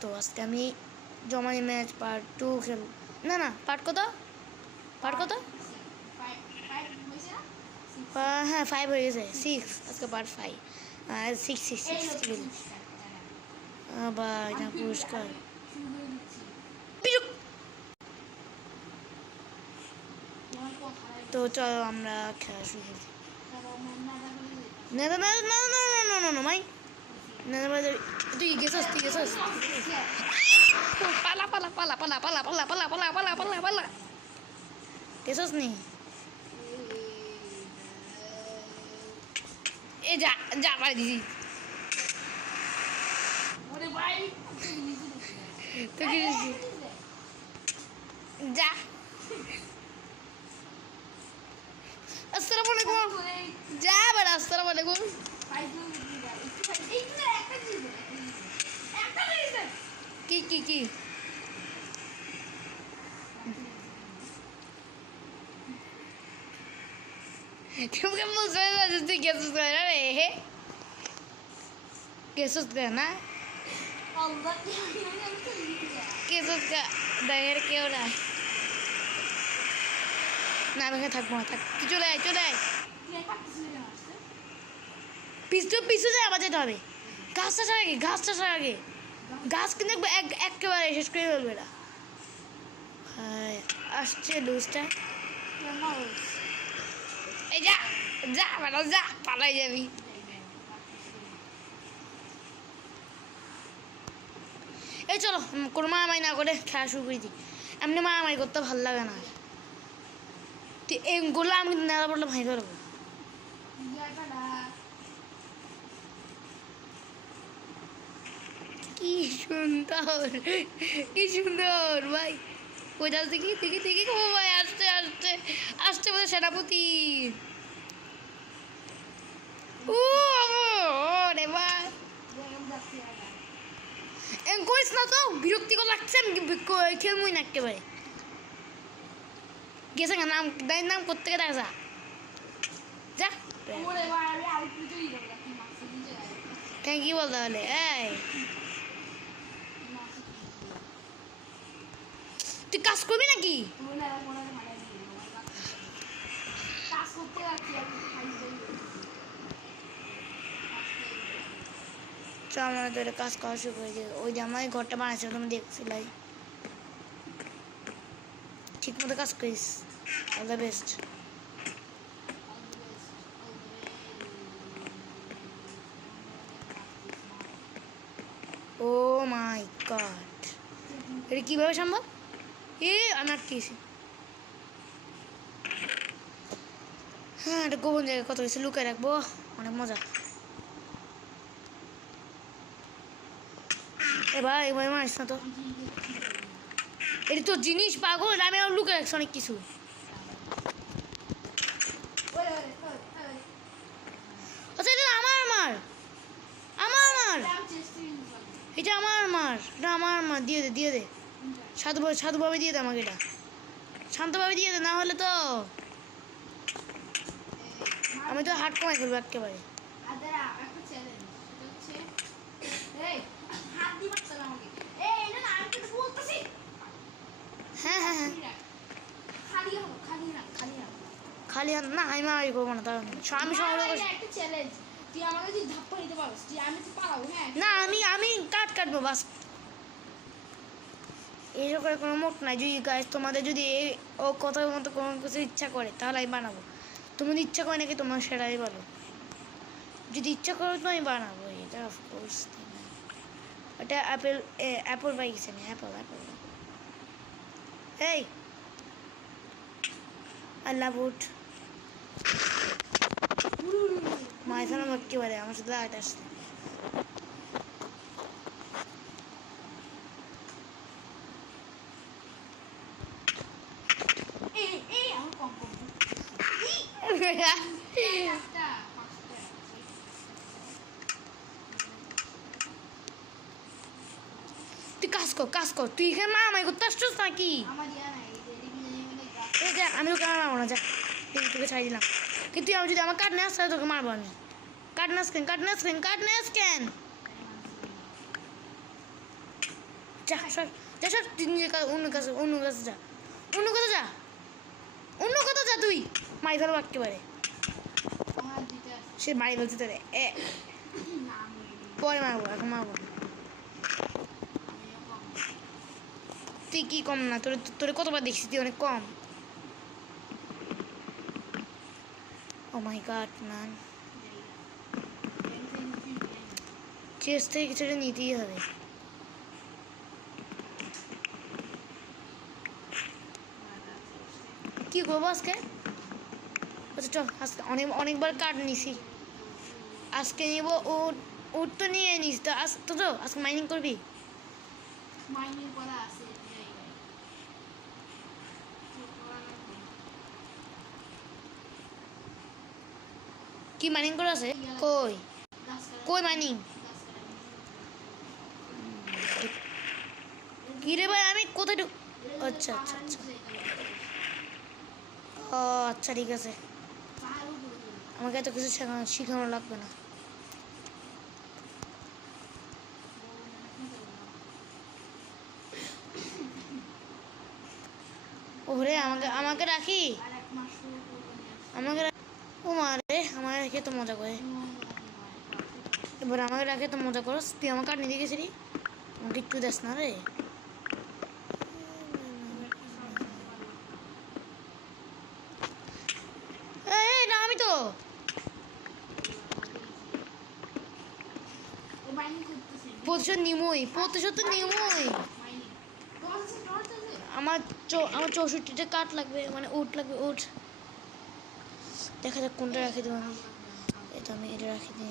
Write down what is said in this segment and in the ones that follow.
তো আজকে আমি জমানি ম্যাচ পার্ট 2 খেল না না পার্ট কত হ্যাঁ 5 হয়ে গেছে 6 আজকে পার্ট 5 6 আবার এটা পুরস্কার তো চলো আমরা খেলা শুরু করি না না না না না না না না মাই না না তুই গেছস পালা পালা পালা পালা পালা পালা পালা পালা পালা পালা পালা গেছস নি এ যা যা পারি দিছি ওরে ভাই তো কি দিছি যা আসসালামু আলাইকুম যা বড় আসসালামু আলাইকুম কি কি কি তুমি কেমন তুই গেছিস রে হে গেছিস না গেছিস ডাইরের কেউ না না আমি থাকবো না থাক তুই চলে আয় পিছু যায় আবার যেতে হবে ঘাসটা আগে গাছ কিন্তু একেবারে শেষ করে ফেলবে না আসছে লুজটা এই যা যা বেটা যা পালাই যাবি এই চলো কোনো মারামারি না করে খেলা শুরু করে দিই এমনি মারামারি করতে ভালো লাগে না এগুলো আমি নেওয়া পড়লে ভাই পারবো কি সুন্দর ভাই কোথাও দেখি ও ভাই আসতে বোধ সেনাপতি ও রে ভাই করিস না তো বিরক্তিকর লাগছে আমি খেলবই না একেবারে গেছে নাম কোথেকে দেখা যা থ্যাংক ইউ বল তাহলে এই তুই কাজ করবি নাকি আমাদের কাজ করা শুরু করে দিয়ে ওই যে আমার ঘরটা বানাইছিল তুমি দেখছিলাই ঠিক মতো কাজ করিস all the best oh my God এটা কীভাবে সম্ভব আমি আটকেছি হ্যাঁ এটা গোপন জায়গায় কত কিছু লুকায় রাখবো অনেক মজা এবার মারিস না তো এটা তোর জিনিস পাগল আমি আর লুকায় রাখছি অনেক কিছু আচ্ছা এটা আমার মার এটা আমার মার দিয়ে দে সাধুভাবে দিয়ে দে আমাকে এটা শান্তভাবে দিয়ে দে না হলে তো আমি তো হাট কমাই ফেলবো একেবারে হ্যাঁ খালি হাত না আমি মারি করবো না তার আমি না আমি কাটবো বাস এইসব করে কোনো মোট নাই যদি গাছ তোমাদের যদি ও কথার মতো কোনো কিছু ইচ্ছা করে তাহলে আমি বানাবো তোমাদের ইচ্ছা করে নাকি তোমার সেটাই বলো যদি ইচ্ছা করো তো আমি বানাবো এটা অফকোর্স এটা অ্যাপল বাইকছে না অ্যাপল এই আল্লাহ বুট মাইথানা ভর্তি পারে আমার সাথে আট আসছে তুই কাজ কর তুই এখানে মারামারি করতে আসছিস নাকি আমি ওকে মারবো না যা তোকে ছাড়ি দিলাম কিন্তু আমি যদি আমার কাট না আসতে তোকে মারবো আমি কাট না স্ক্যান যা সর যা সর তুই নিজের কাছে অন্য কাছে যা অন্য কাছে যা অন্য কোথাও যা তুই মাই ধরো একেবারে সে মারি বলছে তোরে পরে মারবো এখন মারবো না। তুই কি কম না তোরে তোরে কতবার দেখছি তুই অনেক কম। ও মাই গড ম্যান চেস্ট থেকে কিছুটা নিতেই হবে। কি করবো আজকে? আচ্ছা চল আজকে অনেকবার কার্ড নিছি আজকে নিব ওর তো নিয়ে নিস তো তো আজকে মাইনিং করবি মাইনিং করা আছে কি মাইনিং করা আছে কই কই মাইনিং কি রে ভাই আমি কোথায় আচ্ছা আচ্ছা আচ্ছা ও আচ্ছা ঠিক আছে আমাকে এত কিছু শেখানো লাগবে না। ওরে আমাকে রাখি আমাকে ও মারে আমার রেখে তো মজা করে এবার আমাকে রাখে তো মজা করো তুই আমার কার্ড নিতে গেছিলি আমাকে একটু দেস না রে। না আমি তো প্রতিশোধ নিমই আমার 64টা কাঠ লাগবে মানে উট লাগবে উট দেখা যাক কোনটা রাখি দেবো আমি এটা আমি এটা রাখি দিই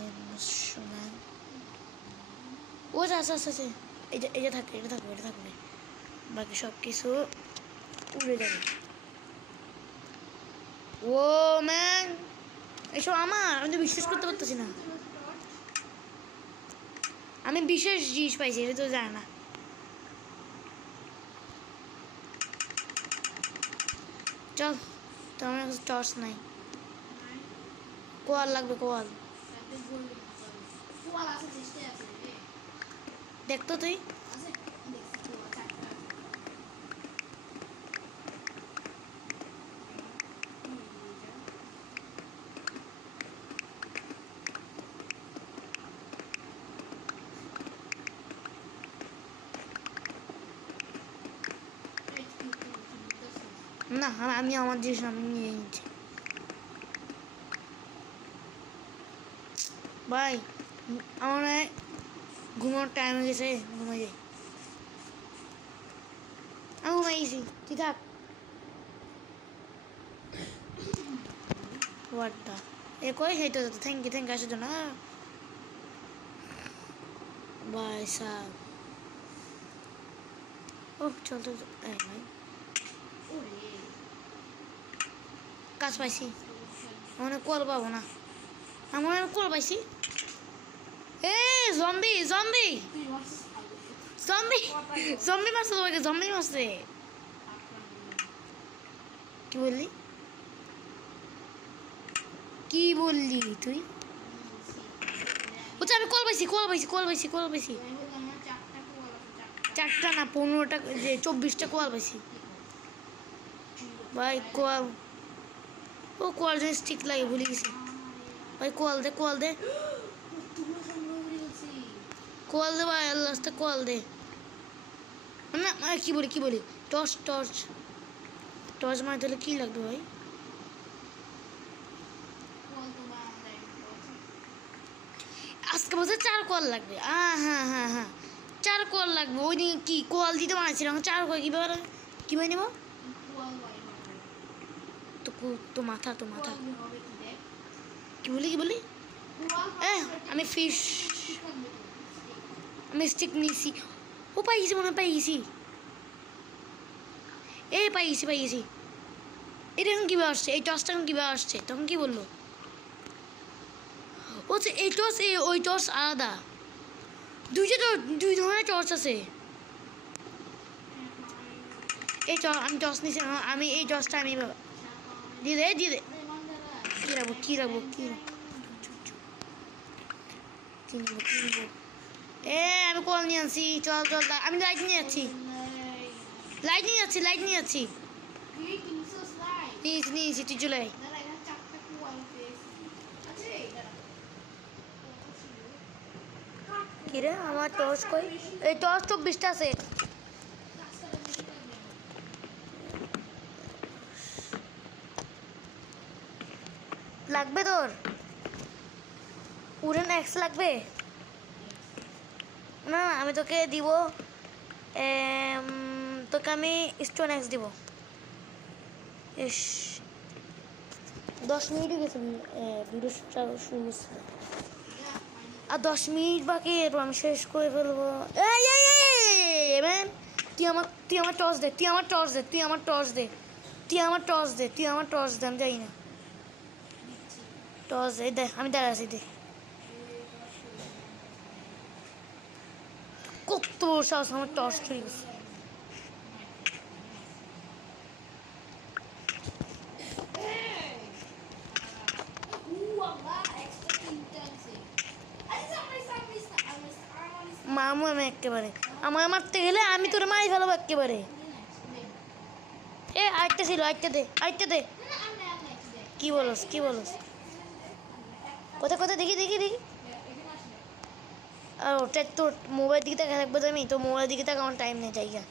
ও আচ্ছা আচ্ছা আচ্ছা এটা থাকবে এটা থাকবে বাকি সব কিছু উড়ে যাবে। ও ম্যান এসব আমি তো বিশ্বাস করতে পারতেছি না আমি বিশেষ জিনিস পাইছি এটা তো জানা না। চল তো আমার কাছে টর্চ নাই কোয়াল লাগবে কোয়াল দেখতো তুই না আমি আমার জিনিস আমি নিয়ে নিচ্ছি ভাই আমার ঘুমানোর টাইম হয়ে গেছে ঘুমাই যাই আমি ঘুমাই গেছি তুই থাক ওয়ার্ডটা এ কই হেঁটে যেত থ্যাংক ইউ আসার জন্য ভাই সাহ ও চল ভাই কাজ পাইছি মানে কল পাবো না আমার কল পাইছি এ জম্বি মারছে তোমাকে জম্বি মারছে কি বললি তুই আচ্ছা আমি কল পাইছি 4টা না 15টা যে 24টা কোয়াল পাইছি ভাই কোয়াল ও কোয়াল যে স্টিক লাগে ভুলে গেছি ভাই কোয়াল দে ভাই আল্লাহ কোয়াল দে না কি বলি টর্চ মারতে হলে কি লাগবে ভাই আজকে বলছে 4 কোয়াল লাগবে হ্যাঁ 4 কোয়াল লাগবে ওই দিন কি কোয়াল দিতে বানাইছিলাম 4 কোয়াল কি ভাই নেব তো মাথা কি বলি আমি ফিশ আমি স্টিক নিয়েছি ও পাইছি মনে পাইছি পাইছি এটা এখন কীভাবে আসছে এই টসটা এখন কীভাবে আসছে তখন কি বললো ও এই টস ওই টস আলাদা দুই ধরনের টর্চ আছে এই আমি টস নিয়েছি আমি এই টসটা আমি দিয়ে দে কি রাখবো এ আমি কল নিয়ে আনছি, চল চল আমি লাইট নিয়ে যাচ্ছি, লাইট নিয়ে যাচ্ছি, লাইট নিয়ে যাচ্ছি। কি কিনছস লাই? নিয়েছি তুই চলে আয়। দাঁড়া এখানে চারটা কোয়াল পেয়েছি। আচ্ছা এই দাঁড়া। কিরে আমার টর্চ কই? এই টর্চ 24টা আছে। রাস্তাটা বেশি লাগবে। লাগবে তোর? উড়েন এক্স লাগবে? না আমি তোকে দিব, তোকে আমি স্টোন এক্স দিব। ইস 10 মিনিটই গেছে ভিডিওটা শুরু হচ্ছে, আর 10 মিনিট বাকি, এরপর আমি শেষ করে ফেলবো। এই ম্যান, তুই আমার টর্চ দে, তুই আমার টর্চ দে, তুই আমার টর্চ দে, তুই আমার টর্চ দে, তুই আমার টর্চ দে, আমি যাই না। টর্চ দে, দে আমি দাঁড়া আছি, দে। কত বড় সাহস আমার টর্চ চুরি গেছে। মামু আমি একেবারে, আমার মারতে গেলে আমি তোর মারি ফেলবো একেবারে। এ আরেকটা ছিল, আরেকটা দে, আরেকটা দে। কি বলস, কি বলস? কোথায় কোথায় দেখি দেখি দেখি। আর ওটা তোর মোবাইল দিকে তাকা থাকবো তো, আমি তো মোবাইল দিকে তাকা আমার টাইম নেই জায়গা।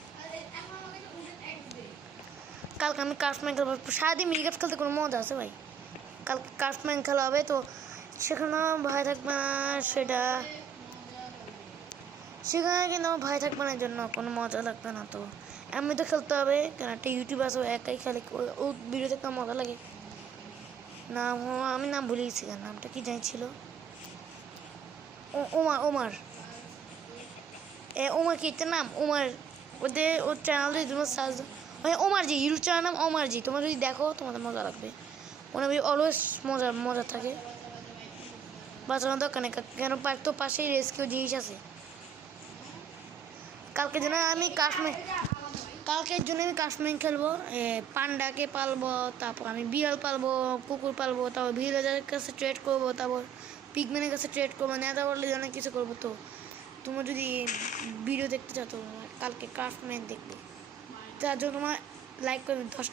কালকে আমি ক্রাফটম্যান খেলবো, সারাদিন মিনি ক্রাফট খেলতে কোনো মজা আছে ভাই? কালকে ক্রাফটম্যান খেলা হবে, তো সেখানে ভয় থাকবে না, সেখানে কিন্তু আমার ভয় থাকবে না, জন্য কোনো মজা লাগবে না। তো আমি তো খেলতে হবে, কেন একটা ইউটিউব আছে একাই খেলে, ও ভিডিও দেখতে মজা লাগে। নাম আমি নাম ভুলে গেছি, নামটা কি জানিছিল? ওমার, ওমার ওমার কি একটা নাম, ওমার। ওর চ্যানেল তোমার সার্চ, মানে ওমার জি, ইউটিউব চ্যানেল নাম ওমার জি। তোমরা যদি দেখো তোমাদের মজা লাগবে, ওনার অলওয়েজ মজা মজা থাকে। বাঁচানোর দরকার নেই, কেন পার্ক তো পাশেই রেস্কিউ জিনিস আছে। কালকে জন্য আমি কালকের জন্য আমি কাশ্মীর খেলবো, পান্ডাকে পালবো, তারপর আমি বিড়াল পালবো, কুকুর পালবো, তারপর ভিলেজারের কাছে ট্রেড করবো, তারপর পিগম্যানের কাছে ট্রেড করবো, নেতা বললে অনেক কিছু করবো। তো তোমরা যদি ভিডিও দেখতে চাও তো কালকে ক্রাফটম্যান দেখবে, তার জন্য তোমার লাইক করবে 10।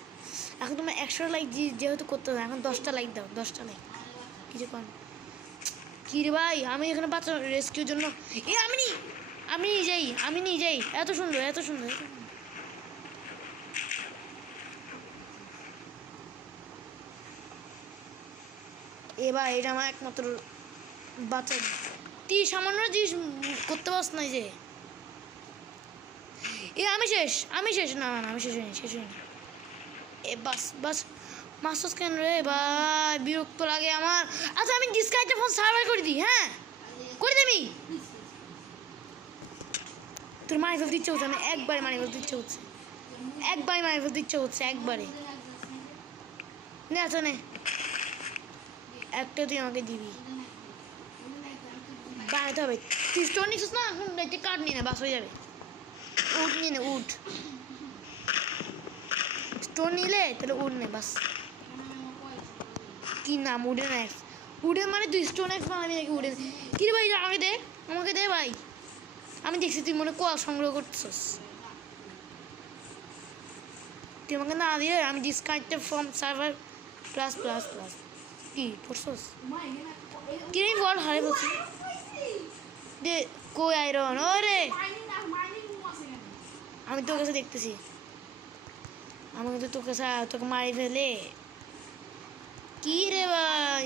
এখন তোমার 100 লাইক যেহেতু করতে হবে, এখন 10টা লাইক দাও, 10টা লাইক কিছু কম। কী রে ভাই, আমি এখানে বাচ্চা রেস্কিউর জন্য আমি নিয়ে যাই, এত সুন্দর, এত সুন্দর। এবার এটা আমার একমাত্র বাচ্চা, তুই সামান্য জিনিস করতে পারছ না যে। আমি শেষ, না না আমি শেষ হয়নি। এ বাস বাস মাস্টার্স কেন রে ভাই, বিরক্ত লাগে আমার। আচ্ছা আমি ডিসকানেক্টেড ফোন সার্ভার করে দিই, হ্যাঁ করে দেবি। তোর মানি ফেলতে ইচ্ছে হচ্ছে, আমি একবারে মানি ফেলতে ইচ্ছে হচ্ছে, একবারে মানি ফেলতে ইচ্ছে হচ্ছে, একবারে। নে আচ্ছা নে, একটা তুই আমাকে দিবি, বাড়াতে হবে। তুই স্টোর নিচ্ছিস না, এখন কার্ড নিয়ে না, বাস হয়ে যাবে। উঠ নিয়ে নে, উঠ। স্টোর নিলে তাহলে উঠ নে বাস। কি নাম? Wooden x. উডেন মানে তুই স্টোন এক্স বানাবি নাকি? উডেন কি রে ভাই, আমাকে দে ভাই। আমি দেখছি তুই মনে কোয়াল সংগ্রহ করছিস, তুই আমাকে না দিয়ে আমি disconnected from server plus plus plus কি করছিস? কি রে বল, হারে বলছি দে কই আয়রন, ওরে আমি তোর কাছে দেখতেছি, আমাকে তো তোকে মারি ফেলে। কি রে ভাই,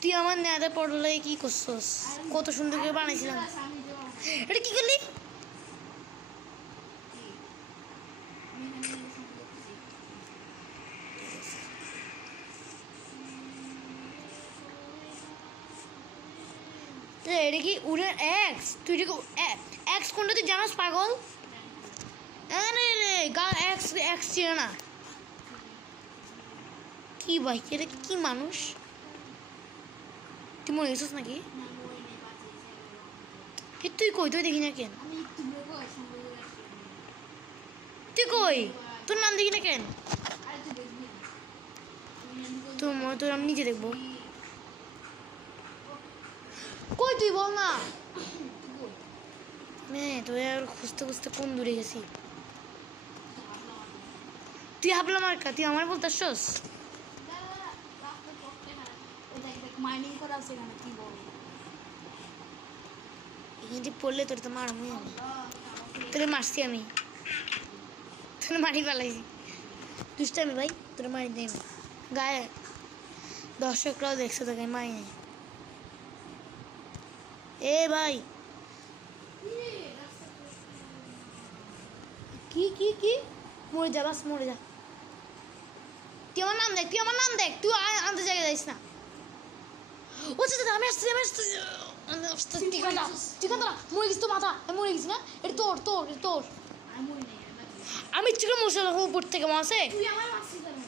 তুই আমার নেতা পড়লে কি করছস? কত সুন্দর করে বানাইছিলাম, এটা কি করলি? এটা কি উড়ে এক্স? তুই এক্স কোনটা তুই জানাস পাগল? আরে রে এক্স এক্স ছিল না কি ভাই, এটা কি মানুষ? তুই মনে গেছিস নাকি? তুই কই, তুই দেখি না কেন? তুই কই, তোর নাম দেখি না কেন? তোর আমি নিজে দেখবো। কই তুই বল না, হ্যাঁ তো আর খুঁজতে খুঁজতে কোন দূরে গেছি তুই হাবলা মার্কা তুই আমার বলতে আসছস মাইনিং করা আছে এখানে কি বল এখানে পড়লে তোর তো মারমই আমি তোরে মারছি আমি তোর মারি পালাইছি দুষ্টামি ভাই তোর মারি দেই না গায়ে দর্শকরাও দেখছে তোকে মারি নেই এ ভাই কি কি কি মরে যা বাস মরে যা তুই আমার নাম দেখ তুই আমার নাম দেখ তুই আনতে জায়গায় যাইস না ও চাচা আমি আসছি আমি আসছি ঠিকানা ঠিকানা মরে গেছি তো মাথা আমি মরে গেছি না এটা তোর তোর এটা তোর আমি মরি নাই আমি ইচ্ছে করে মুসলাম উপর থেকে মাসে তুই আমার মাসি জানো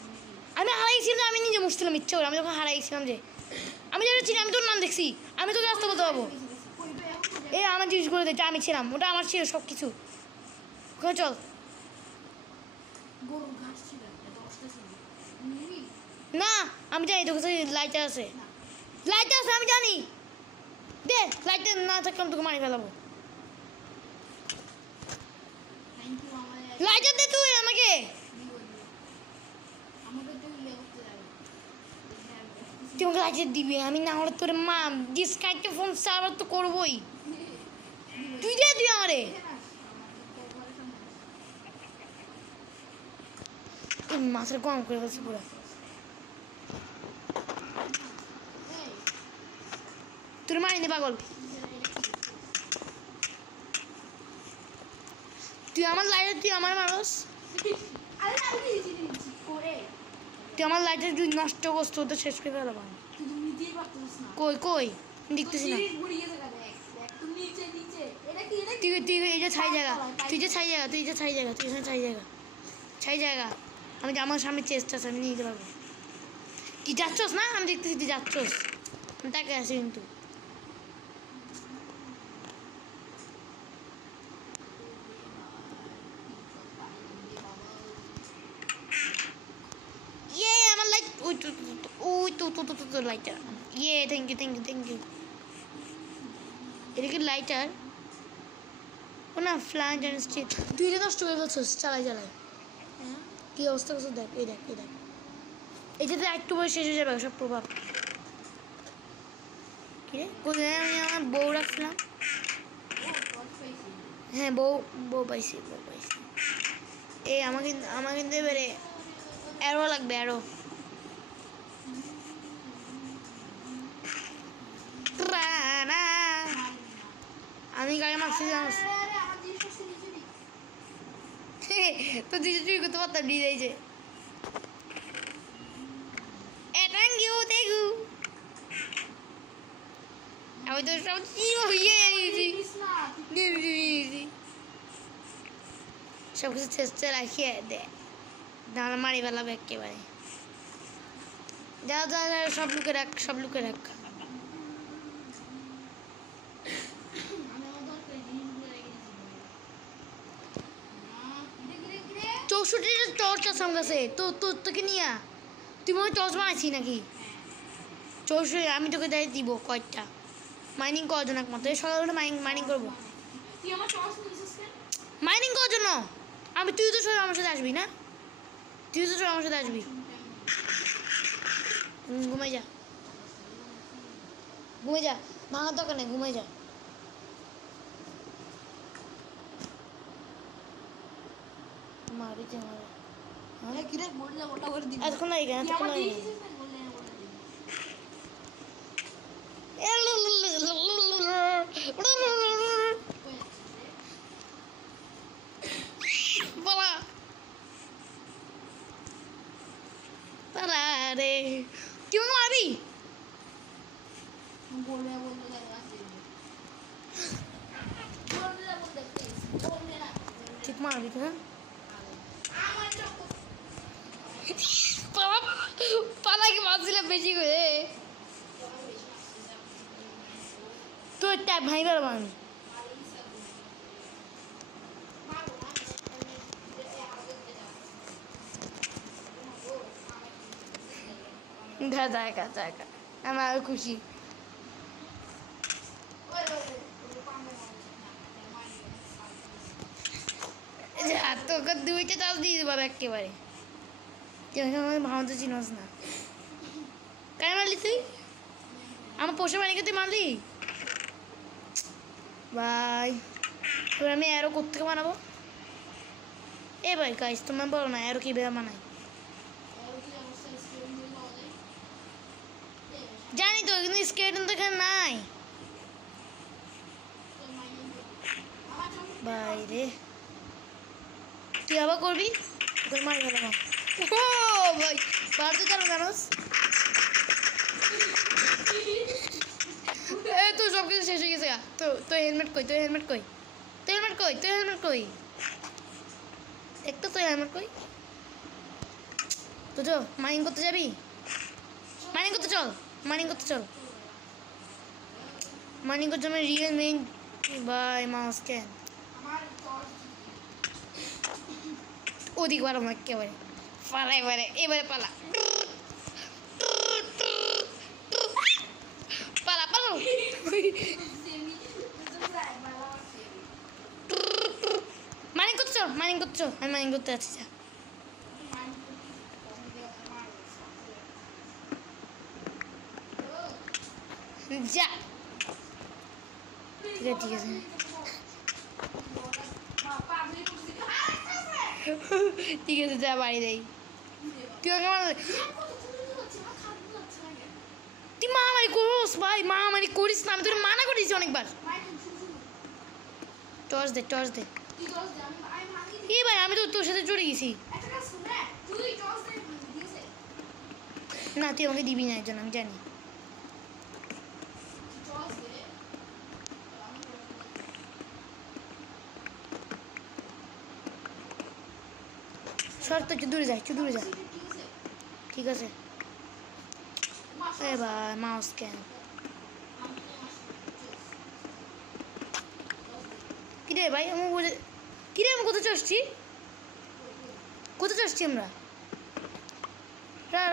আমি হারাইছিলাম না আমি নিজে মুসলাম ইচ্ছে করে আমি যখন হারাইছিলাম যে আমি যেটা চিনি আমি তোর নাম দেখছি আমি তোকে রাস্তা বলতে পারবো এই আমার জিনিস করে দিচ্ছে আমি ছিলাম ওটা আমার ছিল সব কিছু ওখানে চল গরু ঘাস ছিল এটা অস্তে ছিল নিবি না আমি জানি তোর কাছে লাইটার আছে লাইটার আছে আমি জানি দে লাইটার না থাকলে আমি তোকে মারি ফেলাবো থ্যাংক ইউ আমাদের লাইটার দে তুই আমাকে আমাকে তো ইয়ে করতে যাবে তুই আমাকে লাইটার দিবি আমি না হলে তোর মা ডিসকাইটে ফোন সার্ভার তো করবোই তুই দে তুই আমারে এই মাথাটা গরম করে ফেলছি পুরো তোর মারিনি পাগল তুই আমার লাইটার তুই আমার মানুষ আরে আমি দিয়েছি করে তুই আমার লাইটার তুই নষ্ট বস্তু তো শেষ করে ফেলাবো আমি। তুই নিতেই পারছিস না কই কই দেখতেছি না সিরিজ বুড়িয়ে থাকা দেখ দেখ তুই নিচে নিচে এটা কি এটা তুই তুই এই যে ছাই জায়গা তুই যে ছাই জায়গা তুই যে ছাই জায়গা তুই এখানে ছাই জায়গা ছাই জায়গা আমি যে আমার সামনে চেষ্টা আছে আমি নিয়ে যেতে পারবো তুই যাচ্ছস না আমি দেখতেছি তুই যাচ্ছস আমি তাকে আছি কিন্তু ইয়ে আমার লাইট ওই তো লাইটার ইয়ে থ্যাংক ইউ এটা কি লাইটার ও না ফ্ল্যান্ট অ্যান্ড স্টিল তুই এটা নষ্ট করে ফেলছিস চালাই কি অবস্থা করছিস দেখ এই দেখ এটাতে একটু বয়স শেষ হয়ে যাবে সব প্রভাব কি রে কোথায় আমি আমার বউ রাখছিলাম হ্যাঁ বউ পাইছি এই আমাকে দেবে রে অ্যারো লাগবে অ্যারো আমি গাড়ি মারছি জানাস আরে আমার জিনিস নিচে দি তো দিদি চুরি করতে পারতাম দিয়ে দিয়েছে থ্যাংক ইউ আমি তো সব ইয়ে দিয়েছি সব কিছু চেষ্টা রাখিয়ে দে দাঁড়া মারি ফেলাবে একেবারে যা সব লুকে রাখ আমি আমার দরকারি জিনিসগুলো রেখে দিয়েছি না চৌষট্টিটা টর্চ আছে আমার কাছে তোকে নিয়ে তুই মনে টর্চ বানাইছি নাকি চৌষট্টি আমি তোকে দেয় দিব কয়েকটা মাইনিং করার জন্য একমাত্র এই সকালবেলা মাইনিং করবো তুই আমার টর্চ নিয়েছিস কেন মাইনিং করার জন্য তুই তো সবাই আমার সাথে আসবি না ঘুমাই যা ভাঙার দরকার নেই ঘুমাই যা মারি আরে কি রে বললে ওটা করে দিবি এতক্ষণ লাগে কেন তুই এতক্ষণ আমার লাগে দিয়েছিস না বললে আমি ওটা দিবি রে তুই আমাকে মারবি বললে আছে বললে বললে না ঠিক মারবি তো হ্যাঁ আমার চোখ পালাকে মারছিলে বেশি করে তোর ট্যাপ ভাই পারবো আমি দেখা আমার খুশি তোকে দুইটা চাল দিয়ে দেবো একেবারে। তুই আমাকে ভাবতে চিনস না। কেন মারলি তুই? আমার পোষা মানিকে তুই মারলি? ভাই এবার আমি অ্যারো কোত্থেকে বানাবো? এ ভাই গাইস তোমার বলো না অ্যারো কীভাবে বানাই? জানি তো কিন্তু স্কেলেটন তো এখানে নাই। বাইরে তুই আবার করবি? তোর মার গেল ও ভাই বাড়তে কেন জানোস? এ তো সব কিছু শেষ হয়ে গেছে। তো তো হেলমেট কই? তুই হেলমেট কই? তুই হেলমেট কই? তুই হেলমেট কই? একটু তুই হেলমেট কই? তো চল মাইনিং করতে যাবি? মাইনিং করতে চল, মাইনিং করতে চল। মাইনিং করতে আমি real main by mouse can ওদিক পারো না একেবারে পালা এবারে এবারে পালা পালা পালা মাইনিং করতে চল, মাইনিং করতে চল। আমি মাইনিং করতে যাচ্ছি। যা যা ঠিক আছে ঠিক আছে যা বাড়ি দেই। তুই আমাকে তুই মারামারি করিস ভাই, মারামারি করিস না। আমি তোর মানা করেছি অনেকবার। টর্চ দে, টর্চ দে। এই ভাই আমি তো তোর সাথে চড়ে গেছি। না তুই আমাকে দিবি না একজন, আমি জানি। শর্ট তো একটু দূরে যায়, একটু দূরে যা। ঠিক আছে এবার মাউস ক্যান কিরে ভাই আমি কিরে আমি কোথায় চড়ছি? কোথায় চড়ছি আমরা?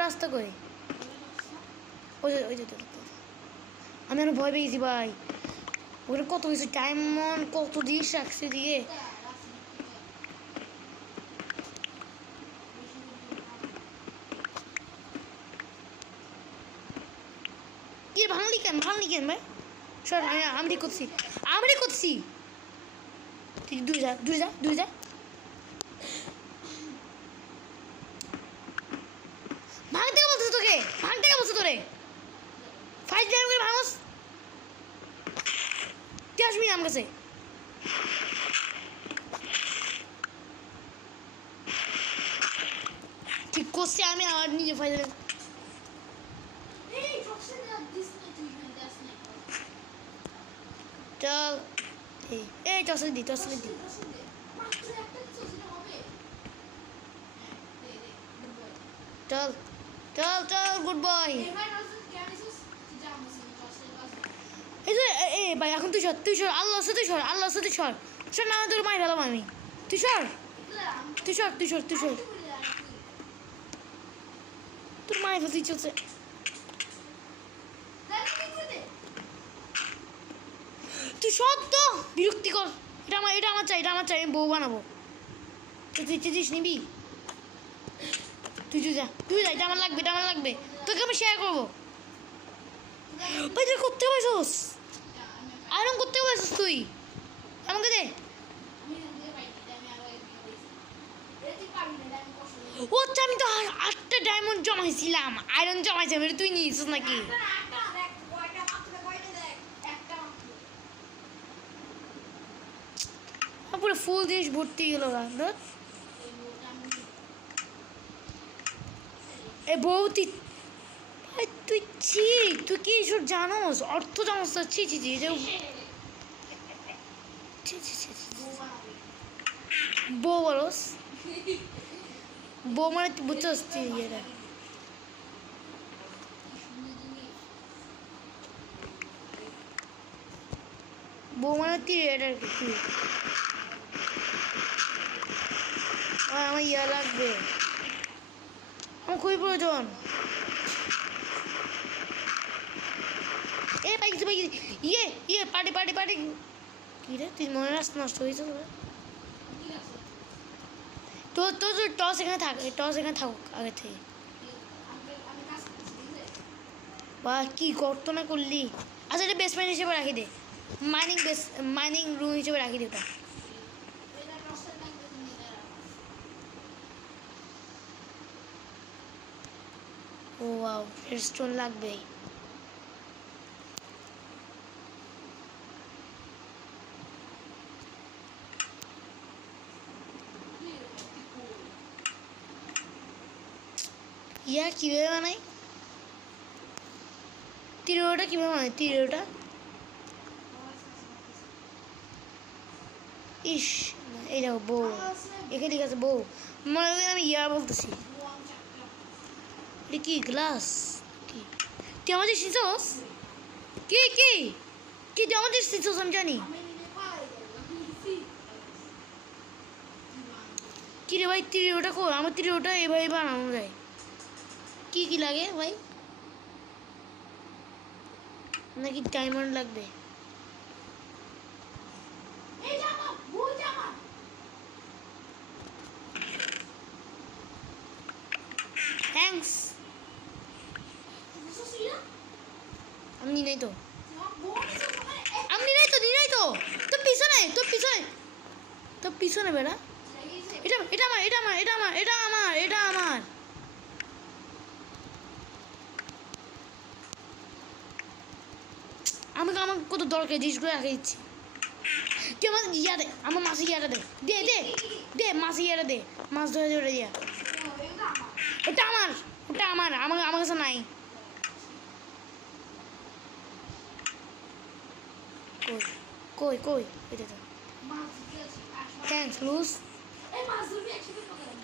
রাস্তা করে ওই যে ওই যে আমি এখন ভয় পেয়েছি ভাই। ওখানে কত কিছু ডায়মন্ড কত জিনিস রাখছে দিয়ে। কি ভাঙলি কেন? ভাঙলি কেন ভাই? সর আমি ঠিক করছি, আমি ঠিক করছি। তুই দূরে যা, দূরে যা, দূরে যা। ভাঙতে কে বলছো তোকে? ভাঙতে কে বলছো তোরে? ফাইট গেম করে ভাঙস? তুই আসবি না আমার কাছে। ঠিক করছি আমি আর নিজে ফাইট। চল এই টসলে দি, টসলে দি। চল চল চল গুড বয়। এই যে এ ভাই এখন তুই সর, তুই সর। আল্লাহ তুই সর, আল্লাহ তুই সর। সর না তোর মাই ফেলাম আমি। তুই সর, তুই সর, তুই সর, তুই সর। তোর মাই ফেলতে চলছে। তুই সর তো বিরক্তিকর। এটা আমার, এটা আমার চাই, এটা আমার চাই। আমি বউ বানাবো। তুই চিজিস নিবি? তুই যা, তুই যা। এটা আমার লাগবে, এটা আমার লাগবে। তোকে আমি শেয়ার করবো। ভাই তুই করতে পারছিস? আয়রন করতে পারছিস তুই? আমাকে দে। ও আচ্ছা আমি তো 8টা ডায়মন্ড জমাইছিলাম, আয়রন জমাইছিলাম। এটা তুই নিয়েছিস নাকি? পুরো ফুল জিনিস ভর্তি গেল। এ বউ তুই তুই ছি, তুই কি এসব জানোস? অর্থ জানোস? ছি ছি ছি বউ বলস? বউ মানে তুই বুঝতে পারছি ইয়েটা। বউ মানে তুই এটা কি? আমার ইয়া লাগবে, আমার খুবই প্রয়োজন। এ পাইছি পাইছি। ইয়ে ইয়ে পার্টি পার্টি পার্টি। কি রে তুই মনে রাস নষ্ট হয়েছে? তোর তোর তোর টস এখানে থাক, টস এখানে থাকুক আগে থেকে। আমি কাজ করছি, ঠিক আছে? বা কি গর্ত না করলি। আচ্ছা এটা বেসমেন্ট হিসেবে রাখি দে, মাইনিং রুম হিসেবে রাখি দে ওটা। এটা টসের লাগবে, তুমি এটা রাখো। ও ওয়াও, স্টোন লাগবেই। ইয়া কীভাবে বানাই, তিরোটা কীভাবে বানাই, তিরোটা? ইস, এই দেখো বউ, এখানে ঠিক আছে বউ, মনে হয় আমি ইয়া বলতেছি। এটা কি গ্লাস? কি তুই আমাদের শিখছস? কি কি কি তুই আমাদের শিখছস? আমি জানি। আমি নিজে পাই যাবো। কি রে ভাই, তিরোটা কো, আমার তিরোটা এভাবে বানানো যায়। কি কি লাগে ভাই, নাকি ডায়মন্ড লাগবে? এই জামা, ভুল জামা। থ্যাঙ্কস। বুঝছো সিরা? আমি নিই তো, তোমার বোন এসে তোমার আমি নিই তো, নিই তো। তোর পিছনে, তোর পিছনে, তোর পিছনে বেড়া। লাগিয়েছে। এটা এটা আমার, এটা আমার, এটা আমার, এটা আমার, এটা আমার। আমাকে আমার কত দরকার জিনিসগুলো রেখে দিচ্ছি। তুই আমার ইয়া দে, আমার মাসি ইয়াটা দে, দে দে দে, মাসি ইয়াটা দে, মাছ ধরে ধরে দিয়া। এটা আমার। ওটা আমার, ওটা আমার, আমার আমার কাছে নাই। কই কই কই, এটা তো। মাছ ধরেছি। থ্যাঙ্কস লুজ। এই মাছ ধরবি একসাথে পকালাম।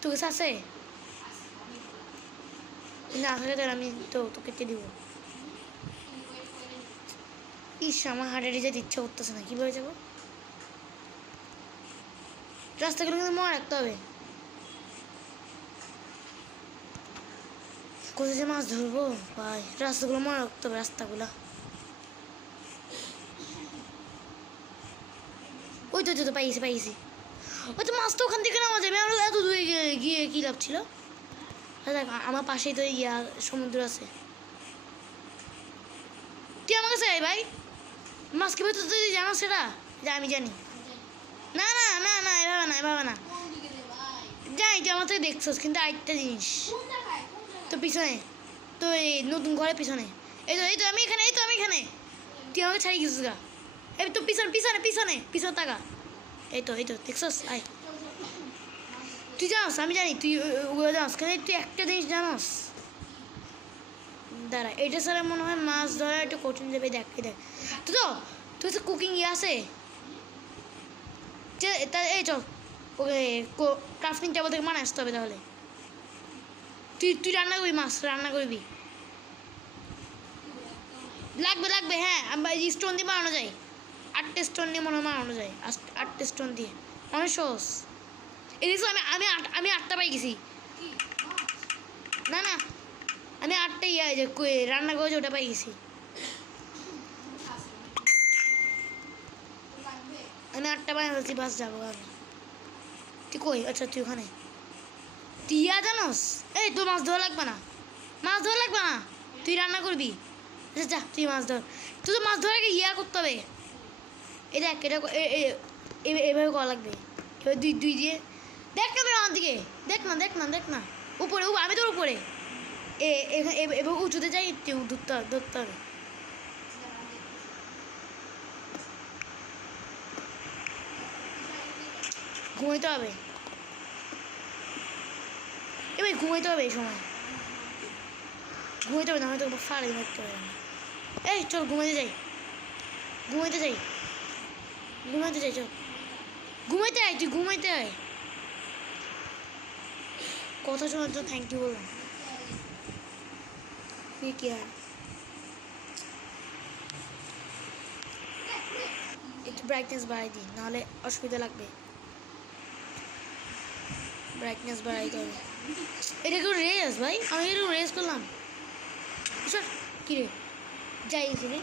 তোর কাছে আছে? না থাকলে তাহলে আমি তো তোকে কে দিব। ইস, আমার হার্টে যেতে ইচ্ছা করতেছে না, কীভাবে যাবো? রাস্তাগুলো কিন্তু মনে রাখতে হবে। কোথায় যে মাছ ধরবো ভাই, রাস্তাগুলো মনে রাখতে হবে, রাস্তাগুলো। ওই তো তো পাইছি পাইছি। ওই তো মাছ তো ওখান থেকে নামা যাবে, আমরা এত দূরে গিয়ে কী লাভ ছিল? দেখ আমার পাশেই তো ইয়া সমুদ্র আছে। তুই আমার কাছে আয় ভাই, মাছ কীভাবে তো তুই জানো সেটা? যা আমি জানি। না না না না, এভাবে না, এভাবে না। কোন দিকে রে ভাই? জানি তুই আমার থেকে দেখছস, কিন্তু আরেকটা জিনিস কোন জায়গায়? কোন জায়গায়? তো পিছনে, তো এই নতুন ঘরের পিছনে। এই তো আমি এখানে, এই তো আমি এখানে। তুই আমাকে ছাড়িয়ে গেছিস গা। এই তো পিছনে পিছনে পিছনে পিছনে তাকা। এই তো দেখছস, আয়। তুই জানোস, আমি জানি তুই ওগুলো জানোস, কিন্তু তুই একটা জিনিস জানোস। দাঁড়া, এটা ছাড়া মনে হয় মাছ ধরা একটু কঠিন যাবে। দেখ দেখ, তুই তো কুকিং ইয়ে আছে। এই চল, ওকে ক্রাফটিং টেবিল থেকে মানে আসতে হবে তাহলে। তুই রান্না করবি, মাছ রান্না করবি। লাগবে লাগবে, হ্যাঁ। স্টোন দিয়ে বানানো যায়, 8টে স্টোন দিয়ে মনে হয় বানানো যায়, 8টে স্টোন দিয়ে, অনেক সহজ। এই দেখছো, আমি 8টা পাই গেছি। কি? মাছ? না না, আমি 8টা ইয়ে যে রান্না করেছি ওটা পাই গেছি। আছে। তো লাগবে। আমি 8টা বানিয়ে ফেলছি, বাস যাবো আমি। তুই কই? আচ্ছা তুই ওখানে। তুই ইয়া জানোস? এই তোর মাছ ধরা লাগবে না, মাছ ধরা লাগবে না, তুই রান্না করবি। আচ্ছা যা, তুই মাছ ধর। তুই তো মাছ ধরাকে ইয়া করতে হবে। এই দেখ, এটা এভাবে করা লাগবে। এবার দুই দুই দিয়ে দেখ না, আমার দিকে দেখ না, দেখ না, দেখ না, উপরে আমি তোর উপরে। এবার উঁচুতে যাই, ধরতে হবে। ঘুমাইতে হবে, এবার ঘুমাইতে হবে, এই সময় ঘুমাইতে হবে, না হয়তো ফাড়ে মারতে হবে। এই চল ঘুমাইতে যাই, ঘুমাইতে যাই, ঘুমাইতে যাই, চল ঘুমাইতে আয়, তুই ঘুমাইতে আয়। কথা শোনার জন্য থ্যাংক ইউ বললাম। কি আর একটু ব্রাইটনেস বাড়াই দিই, নাহলে অসুবিধা লাগবে। ব্রাইটনেস বাড়াইতে হবে। এটা কেউ রেস ভাই, আমি একটু রেস করলাম। কী রে যাই এখানে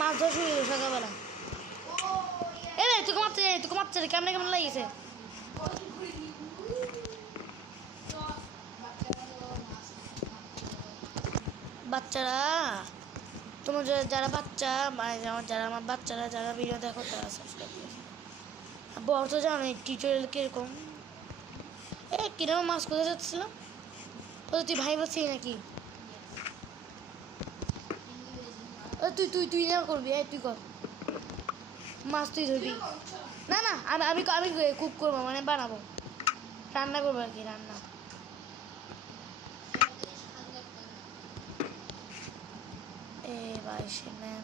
মাছ ধরা শুরু সকালবেলা। ও, এ তোকে মারতে জানি তোকে বাচ্চারা কেমন কেমন লাগিয়েছে। বাচ্চারা তোমার যারা বাচ্চা মানে যারা আমার বাচ্চারা যারা ভিডিও দেখো তারা সাবস্ক্রাইব করে। বড় তো জানো টিউটোরিয়াল কিরকম। কিরকম মাছ কোথায় যাচ্ছিলাম ও তুই ভাই বলছিস নাকি? তুই তুই তুই না করবি তুই কর মাছ তুই ধরবি। না না আমি আমি আমি কুক করবো মানে বানাবো রান্না করবো আর কি রান্না। এ ভাই সে ম্যাম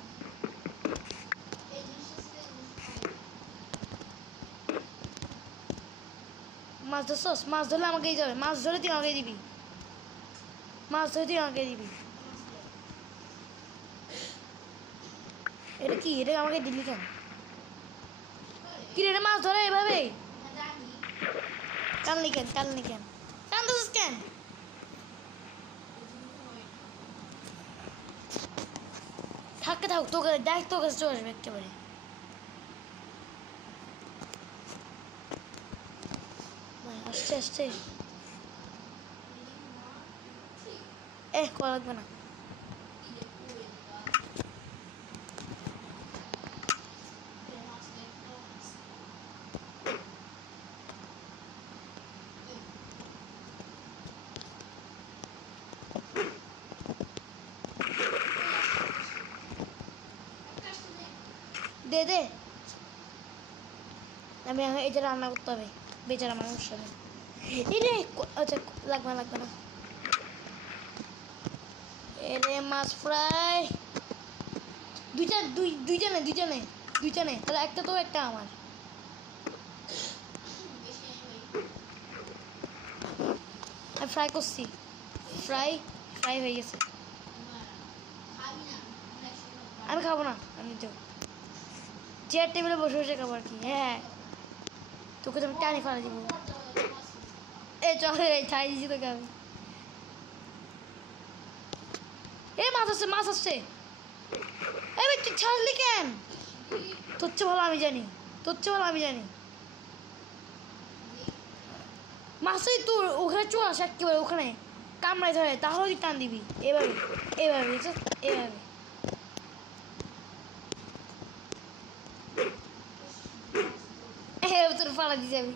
মাছ ধরছস? মাছ ধরলে আমাকেই যাবে। মাছ ধরে তুই আমাকে দিবি। মাছ ধরে তুই আমাকে দিবি। এটা কি? এটা আমাকে দিলি কেন? কি রে মাছ ধরে এভাবে? টানলি কেন? টানলি কেন? টানতেছিস কেন? থাকতে থাক তোকে দেখ তোর কাছে চলে আসবে একেবারে। আসছে আসছে করা লাগবে না। দে দে আমি এটা রান্না করতে হবে বেচারা মানুষ সাথে। আচ্ছা লাগবে না লাগবে না। এরে মাছ ফ্রাই দুইটা নে তাহলে একটা তো একটা আমার। আমি ফ্রাই করছি ফ্রাই ফ্রাই হয়ে গেছে। আমি খাবো না আমি তো চেয়ার টেবিলে বসে বসে খাবো আর কি। হ্যাঁ তোকে তো আমি টানি ফেলা দিব। চল ছাই দিছি তোকে আমি। মাছ আসছে মাছ আসছে। তুই ছাড়লি কেন? তোর চেয়ে ভালো আমি জানি মাছই তোর ওখানে চলে আসে একেবারে ওখানে কামড়ায় ধরে তাহলে তুই টান দিবি এভাবে এভাবে তোর ফালা দিছি আমি।